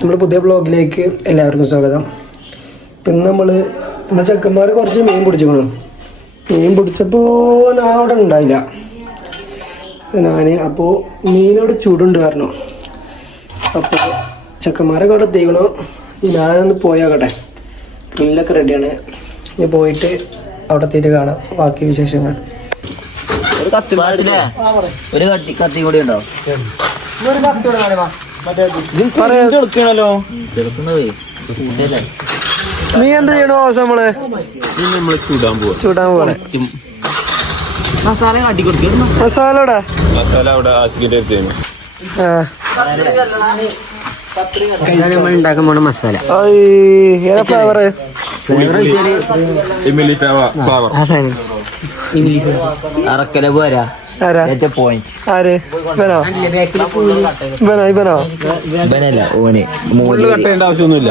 നമ്മുടെ പുതിയ ബ്ലോഗിലേക്ക് എല്ലാവർക്കും സ്വാഗതം. പിന്നെ നമ്മുടെ ചെക്കന്മാർ കുറച്ച് മീൻ പിടിച്ചിക്കണം. മീൻ പിടിച്ചപ്പോൾ ഞാൻ അവിടെ ഉണ്ടായില്ല. അപ്പോൾ മീനവിടെ ചൂടുണ്ട് കാരണം. അപ്പോൾ ചെക്കന്മാരൊക്കെ അവിടെ എത്തിക്കണോ, ഞാനൊന്ന് പോയാകട്ടെ. ഗ്രില്ലൊക്കെ റെഡിയാണ്. ഞാൻ പോയിട്ട് അവിടെ എത്തിയിട്ട് കാണാം ബാക്കി വിശേഷങ്ങൾ. ഒരു കത്തി കൂടി ഉണ്ടോ? നീ എന്ത് ചെയ്യണോ? നമ്മള് ചൂടാൻ പോവാണ്. മസാല കാട്ടി കൊടുക്കും. മസാല നമ്മൾ ഉണ്ടാക്കാൻ പോണ മസാല ഏതാ ഫ്ലേവർ? അറക്കല പോരാ. ഓന് മുള്ളു കട്ടേണ്ട ആവശ്യമൊന്നുമില്ല.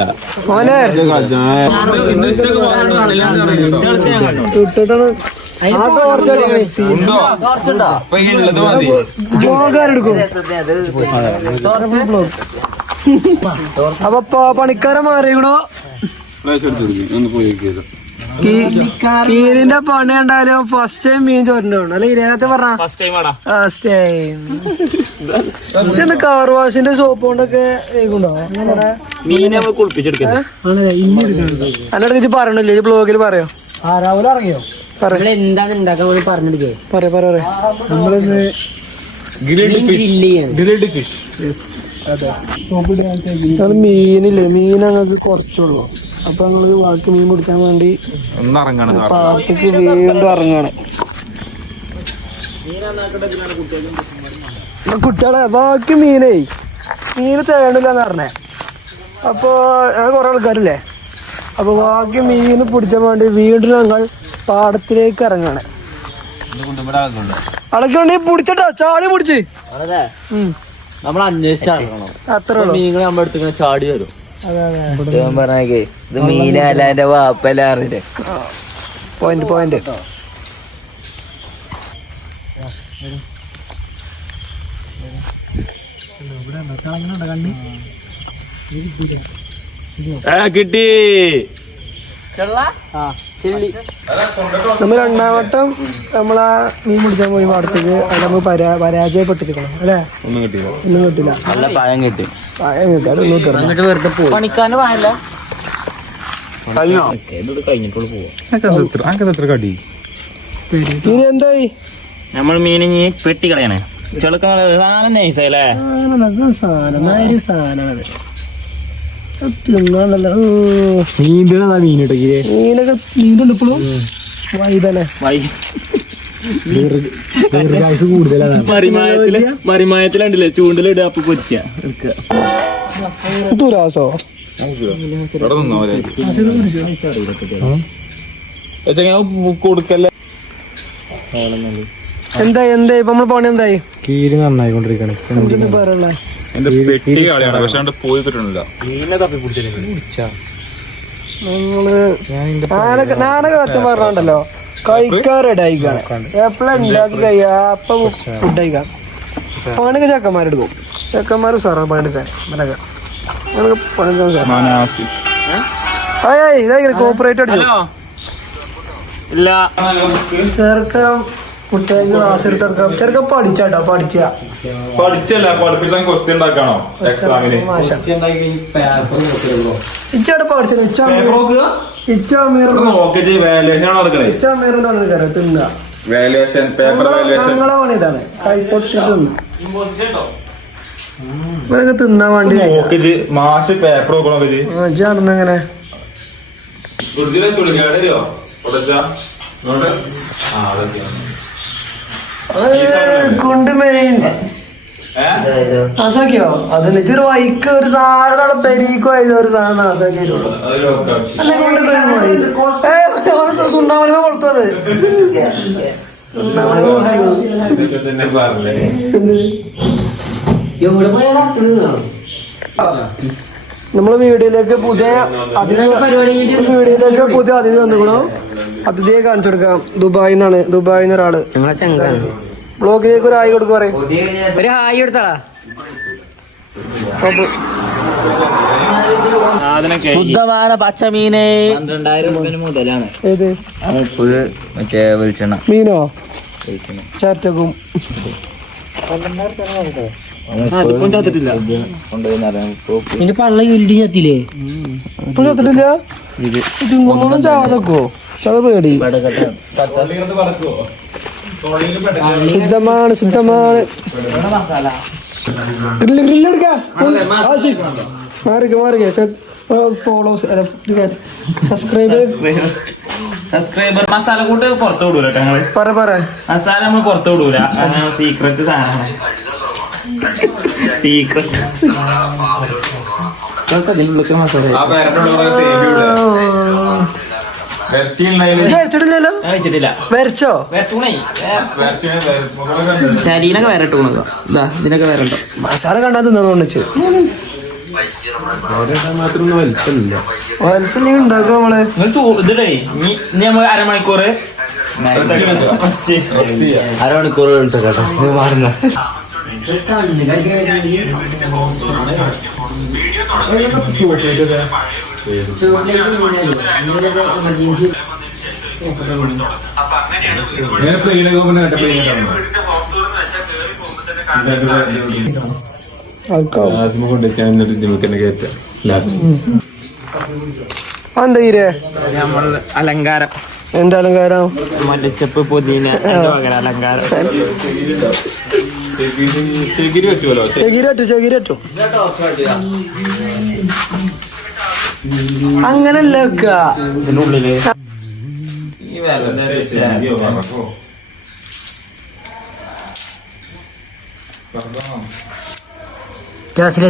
അപ്പൊ പണിക്കാരെ മാറിയണോ? മീനിന്റെ പണി ഉണ്ടായാലും ഫസ്റ്റ് ടൈം മീൻ ചോറിന്റെ അല്ലെ ഇതിനകത്ത് പറഞ്ഞ ഫസ്റ്റ് ടൈം. ഇതെന്താ കാർ വാഷിന്റെ സോപ്പ് കൊണ്ടൊക്കെ അന്നോട് പറയണില്ലേ ബ്ലോഗിൽ പറയോ? രാവിലെ ഇറങ്ങിയോ? എന്താണ് ഉണ്ടാക്കാൻ പറഞ്ഞെടുക്കേ? നമ്മളിന്ന് മീനില്ലേ, മീൻ ഞങ്ങൾക്ക് കുറച്ചുള്ളൂ. അപ്പൊ ഞങ്ങള് ബാക്കി മീൻ പിടിക്കാൻ വേണ്ടി പാടത്തേക്ക് വീണ്ടും ഇറങ്ങാണ്. കുട്ടികളെ ബാക്കി മീന് തേണില്ലെന്ന് പറഞ്ഞേ. അപ്പൊ ഞങ്ങൾ കുറെ ആൾക്കാരില്ലേ, അപ്പൊ ബാക്കി മീന് പിടിച്ചാൻ വേണ്ടി വീണ്ടും ഞങ്ങൾ പാടത്തിലേക്ക് ഇറങ്ങാണ്. അടക്കി വേണ്ടി പിടിച്ചട്ടോ, ചാടി പിടിച്ച് നമ്മൾ അന്വേഷിച്ചാണ് അത്ര മീനുകൾ നമ്മുടെ അടുത്ത് ചാടി വരും. പറഞ്ഞേ ഇത് മീനല്ല എന്റെ വാപ്പല്ല അറിഞ്ഞിട്ട് പോയിന്റ് കിട്ടി. നമ്മൾ രണ്ടാമട്ടം നമ്മളാ മീൻ പിടിച്ചാൻ പോയി പാടത്തേക്ക്. അത് നമ്മൾ പരാജയപ്പെട്ടിരിക്കണം അല്ലേ? ഒന്നും കിട്ടില്ല. പഴം കിട്ടി. പണിക്കാരന് പായല്ല. ഇനി എന്തായി? നമ്മൾ മീനിഞ്ഞ് പെട്ടി കളയണേ. ചെളുക്കാനം നൈസല്ലേ? സാധനത് തിന്നാണല്ലോ. മീനൊക്കെ നീന്തുണ്ട് ഇപ്പോഴും. വൈതല്ലേ മറിമായത്തിലുണ്ടല്ലേ ചൂണ്ടിലിടുക. അപ്പൊ പൊരിക്ക തുലാസോ കൊടുക്കല്ലേ. എന്തായി ഇപ്പൊ നമ്മള് പണി എന്തായി? കീരി നന്നായിക്കൊണ്ടിരിക്കണേ. എന്റെ പെട്ടി കളിയാണ്, പക്ഷെ പോയി കിട്ടണില്ല. ഞാനൊക്കെ സത്യം പറഞ്ഞോണ്ടല്ലോ കഴിക്കാൻ റെഡി ആയിക്കാണ്. എപ്പോഴും ഉണ്ടാക്കി കഴിയാ അപ്പൊ ഫുഡ് കഴിക്കാം. പണിയൊക്കെ ചെക്കന്മാരെടുക്കും. ചെക്കന്മാര് സാറാ പണിയെടുക്കാൻ കോപ്പറേറ്റ് അടിച്ചു. ചെറുക്കം കുട്ടികൾക്ക് ക്ലാസ് എടുത്തെടുക്കാം. ചെറുക്കം പഠിച്ചല്ല പഠിപ്പിച്ചാൽ ക്വസ്റ്റ്യൻ ഉണ്ടാക്കാണോ എക്സാമിന്? ഇച്ചവിടെ പഠിച്ചത് ഞങ്ങളെ പണി ഇതാണ്. കൈപ്പൊട്ടി ഇവരൊക്കെ തിന്നാൻ വേണ്ടി മാഷ് പേപ്പർ എങ്ങനെ കൊണ്ട് മെയിൻ നാസാക്കിയോ? അതിന് ഇതൊരു വൈക്ക് ഒരു സാധനം പെരീക്കോ ഒരു സാധനം നാസാക്കിയിട്ടുള്ളൂ. അല്ല കൊണ്ട് സുണ്ണാമലമ കൊടുത്തത്. നമ്മള് വീഡിയോയിലേക്ക് പുതിയ അതിഥി വന്നിക്കണോ? അതിഥിയെ കാണിച്ചു കൊടുക്കാം. ദുബായിന്ന് ഒരാള് ബ്ലോഗിലേക്ക് ഒരു ഹായ് കൊടുക്കുക. ഒരു ഹായ് കൊടുത്താളാ. ശുദ്ധമായ പച്ചമീന് 12,000 മുതലാണ്. ഏത് മുപ്പത് മറ്റേ വെളിച്ചെണ്ണ മീനോ ചാറ്റക്കും ഇതിന്റെ പള്ള ഉരുട്ടി ചത്തില്ലേ? ചത്തിട്ടില്ല. ഇതിങ്ങോളം ചാതക്കോ? ചത പേടി. സിദ്ധമാണ് സിദ്ധമാണ്. ഫോളോസ് സബ്സ്ക്രൈബർ മസാല കൂട്ട് പുറത്ത് വിടൂല ഞങ്ങള്. പറ മസാല നമ്മൾ പുറത്ത് വിടൂല. സീക്രട്ട് സാധനമാണ്. സീക്രട്ട് വരച്ചിട്ടില്ലല്ലോ. കഴിച്ചിട്ടില്ല. വരച്ചോ? ചരീനൊക്കെ വരട്ടു. ഇതിനൊക്കെ വരണ്ടോ? മസാല കണ്ടാ തിന്നു വെച്ചു വലിപ്പം ഉണ്ടാക്കും നമ്മള്. ഇതിലേ ഇനി നമ്മൾ അരമണിക്കൂർ കഴിഞ്ഞിട്ട് കേട്ടോ മാറുന്ന അലങ്കാരം. എന്താ അലങ്കാരം? മല്ലിച്ചപ്പ് പുതിന അലങ്കാരം. ചെകിരറ്റു അങ്ങനല്ല വെക്ക. ഇതിനുള്ളില്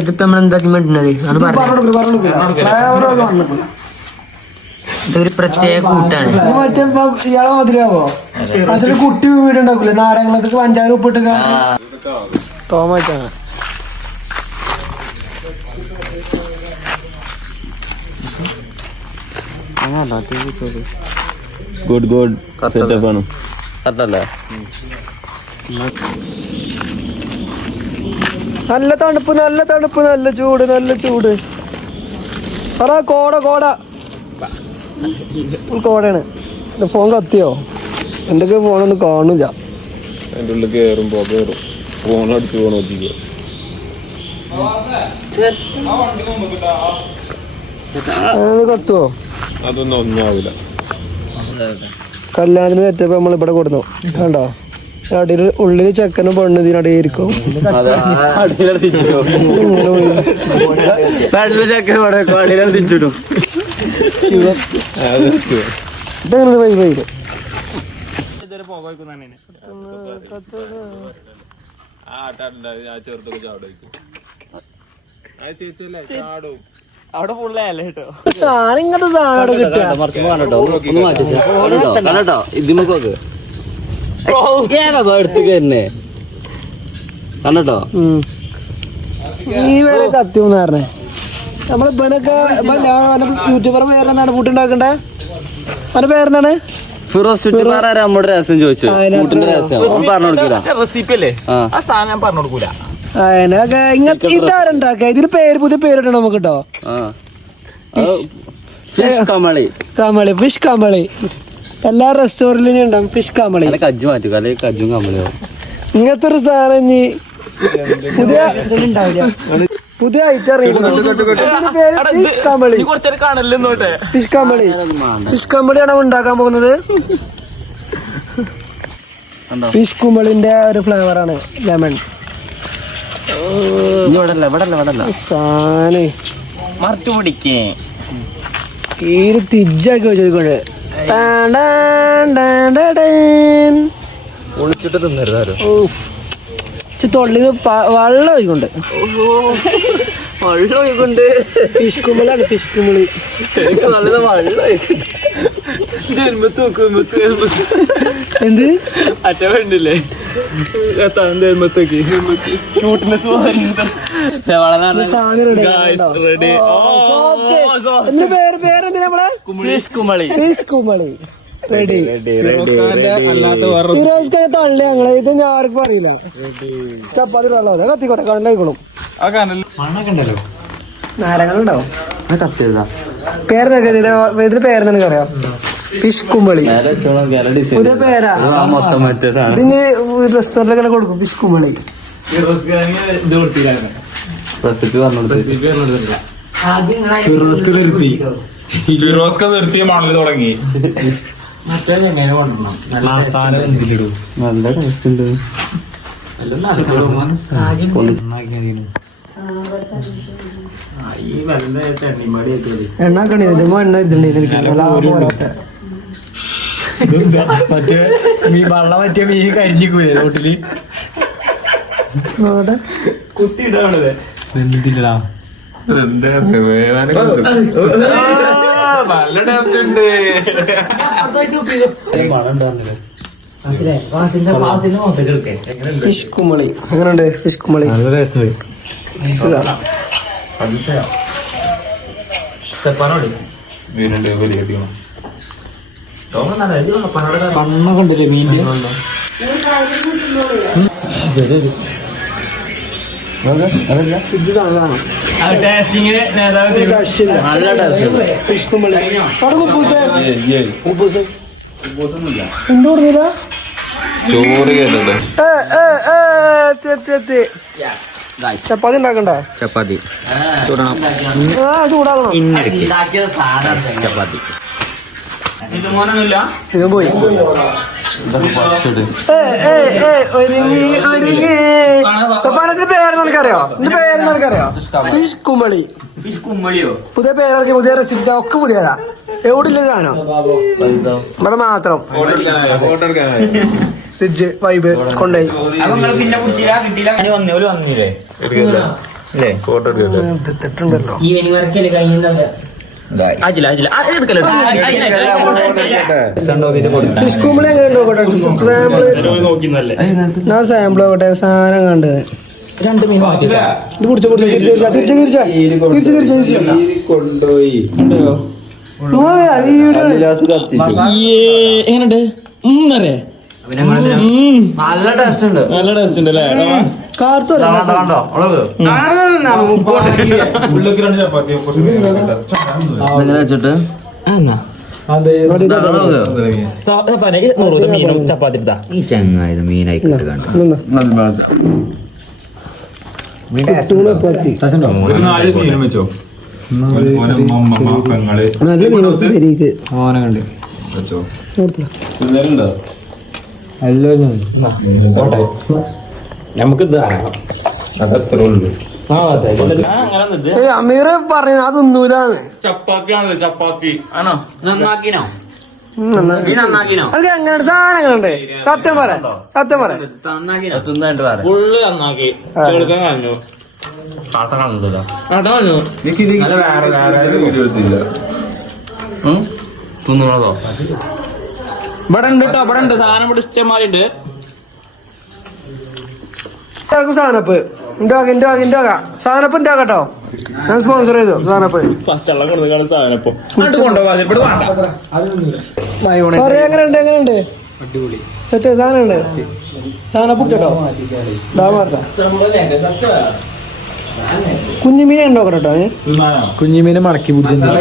ഇതിപ്പോ നമ്മളെന്താ വേണ്ടുന്നത്? ഇതൊരു പ്രത്യേക കൂട്ടാണ്. മറ്റേ ഇയാളെ മധുരാവോ? അസല് കുട്ടി വീടുണ്ടാക്കൂലേ നാരങ്ങളൊക്കെ പഞ്ചാര ഉപ്പിട്ട് തോമാച്ചാണ്. ഗുഡ് സെറ്റപ്പ് ആണ്. നല്ല തണുപ്പ് നല്ല ചൂട്. പറ കോടയാണ്. ഫോൺ കത്തിയോ? എന്തൊക്കെ ഫോണൊന്നും കാണില്ല. അതിന്റെ ഉള്ളിൽ കയറുമ്പോ ഫോൺ അടിച്ച് പോകണം. കത്തുവോ? അതൊന്നും ഒന്നും ആവില്ല. കല്യാണത്തിന് തെറ്റപ്പോ നമ്മൾ ഇവിടെ കൊടുന്നു കണ്ടോ? അടിയിൽ ഉള്ളില് ചെക്കനും പെണ്ണ് ഇതിനടിയിരിക്കും. ഇതെങ്ങനെ വൈ അവിടെ ഫുള്ളല്ലേ കേട്ടോ. സാധനം ഇങ്ങനത്തെ സാധനം കിട്ടുക. കണ്ടോ ഈ വരെ കത്തി പറഞ്ഞേ. നമ്മള് ഇവനൊക്കെ യൂട്യൂബർ പേരെന്താണ് ഫുഡ് അവന്റെ പേരെന്താണ്? ഫിറോസ് നമ്മുടെ രസം ചോദിച്ചു. പറഞ്ഞു കൊടുക്കൂല റെസിപ്പി അല്ലേ ആ സാധനം ഞാൻ പറഞ്ഞു കൊടുക്കൂല. അതിനൊക്കെ ഇങ്ങനത്തെ ഇതാരുണ്ടാക്ക. ഇതിന് പുതിയ പേരിടണം നമുക്ക് കേട്ടോ. ഫിഷ് കമളി എല്ലാ റെസ്റ്റോറന്റിലും ഉണ്ടാവും ഫിഷ് കമളി. കജ്ജു മാറ്റും അല്ലെ കജ്ജും കമളിയോ. ഇങ്ങനത്തെ ഒരു സാധനം ഇനി പുതിയ ഐറ്റം ഫിഷ് കമളിയാണ് ഉണ്ടാക്കാൻ പോകുന്നത്. ഫിഷ് കുമളിന്റെ ഒരു ഫ്ലേവർ ആണ് ലെമൺ. സാധനം മറിച്ചു പിടിക്കേ തീരെ തിജ്ജാക്കി വെച്ചോണ്ട് ഒളിച്ചിട്ട് തിന്നരുതാരോ. തൊള്ളി വെള്ളം ഒഴിക്കൊണ്ട് ഫിഷ് കുമളാണ്. ഫിഷ് കുമളി എന്ത് അറ്റ വേണ്ടില്ലേ പേരെന്തിനാ നമ്മളെ? Fish Kumily. Fish Kumily ready. Firoz കൈ തള്ളി ഞങ്ങള്. ഇത് ഞാൻ ആർക്കും അറിയില്ല. ചപ്പാത്തി വെള്ളം കത്തിക്കോട്ടെ കടലായിക്കോളും. നാരങ്ങളുണ്ടാവും. കത്തിയതാ പേരെന്തൊക്കെ ഇതിന്റെ പേരെന്താ അറിയാം? ഫിഷ് കുമ്പളി. പുതിയ പേരാ. മൊത്തം മറ്റേ സാധനം ഇതിന് റെസ്റ്റോറന്റിലൊക്കെ കൊടുക്കും. ഫിഷ് കുമ്പളി. റെസിപ്പി പറഞ്ഞു ഫിറോസ്ക നിർത്തിയ മണല് തുടങ്ങി. നല്ല ടേസ്റ്റ് ഉണ്ട്. എണ്ണ കണി എണ്ണ മറ്റേ വെള്ളം പറ്റിയ മീൻ കരിഞ്ഞിക്കൂലേ റോട്ടില് കുത്തിയിടാണല്ലേ. എന്തില്ലടാ നല്ല ടേസ്റ്റ് ഉണ്ട്. ഫിഷ് കുമ്പളി എങ്ങനെയുണ്ട്? ഫിഷ് കുമ്പളി നല്ല ടേസ്റ്റ് ഉണ്ട്. കണ്ണൊക്കെ ഉണ്ടല്ലേ മീൻ്റെ. നല്ല ടേസ്റ്റ് ഫിഷ് കുമ്പളി ചപ്പാത്തി ഉണ്ടാക്കണ്ടേ? ചപ്പാത്തി ചൂടാകണം. ചപ്പാത്തി ഇത് പോയി. ഒരുങ്ങി ഒരുങ്ങി. ചപ്പാനത്തിന്റെ പേര് നിനക്കറിയോ? എന്റെ പേര് നിനക്കറിയോ? ഫിഷ് കുമ്പളി. പുതിയ പേരിറക്കി, പുതിയ റെസിപ്പി ഒക്കെ പുതിയതാ. എവിടില്ല സാധനം ഇവിടെ മാത്രം. ഫ്രിഡ്ജ് വൈബ് കൊണ്ടുപോയി. എടുത്തിട്ടുണ്ടല്ലോ. ഫിഷ് കുമ്പളി എങ്ങനെ നോക്കട്ടെ? ഞാൻ സാമ്പിൾ നോക്കട്ടെ. സാധനം കണ്ടത് 2 മീൻ കൊണ്ടുപോയി. എങ്ങനെയുണ്ട്? നല്ല ടേസ്റ്റ് ഉണ്ട്. നല്ല ടേസ്റ്റ് ഉണ്ട് അല്ലേ? വെച്ചിട്ട് മീനും ചപ്പാത്തി എടുത്താ ഈ ചങ്ങായത് മീനായി കണ്ടു. ഒരു 4 മീനും വെച്ചോ. പെങ്ങള് നല്ല മീൻ ഓനെ കണ്ട് വെച്ചോ. പിള്ളേരുണ്ടോ? നമുക്ക് അതത്രേ ഉള്ളൂ. അമീർ പറഞ്ഞു അതൊന്നൂലാന്ന്. ചപ്പാത്തിയാണ് ചപ്പാത്തി. ആണോ? നന്നാക്കിനോ? അത് എങ്ങനെ സാധനങ്ങളുണ്ട്? സത്യം പറ, സത്യം പറ. ഫുള്ള് നന്നാക്കി ചെറുക്കാൻ കഴിഞ്ഞു. തിന്നണതോ? ഇവിടെ ഉണ്ട് കേട്ടോ, ഇവിടെ ഉണ്ട് സാധനം. ഇവിടെ ഇഷ്ടംമാരി ഉണ്ട്. സാധനപ്പ് എന്റെ വക സാധനപ്പ് എന്റെ കേട്ടോ. ഞാൻ സ്പോൺസർ ചെയ്തു സാധനപ്പ്. പച്ചവെള്ളം കൊടുക്കാണ് സാധനം. ഇപ്പൊ എങ്ങനെയുണ്ട്? എങ്ങനെയുണ്ട്? സെറ്റ് സാധനം ഉണ്ട്. സാധനം പിടിച്ചോ. കുഞ്ഞുമീനെ ഉണ്ടോ കേട്ടോ? കുഞ്ഞിമീനെ മടക്കി പിടിച്ചിട്ടുണ്ട്.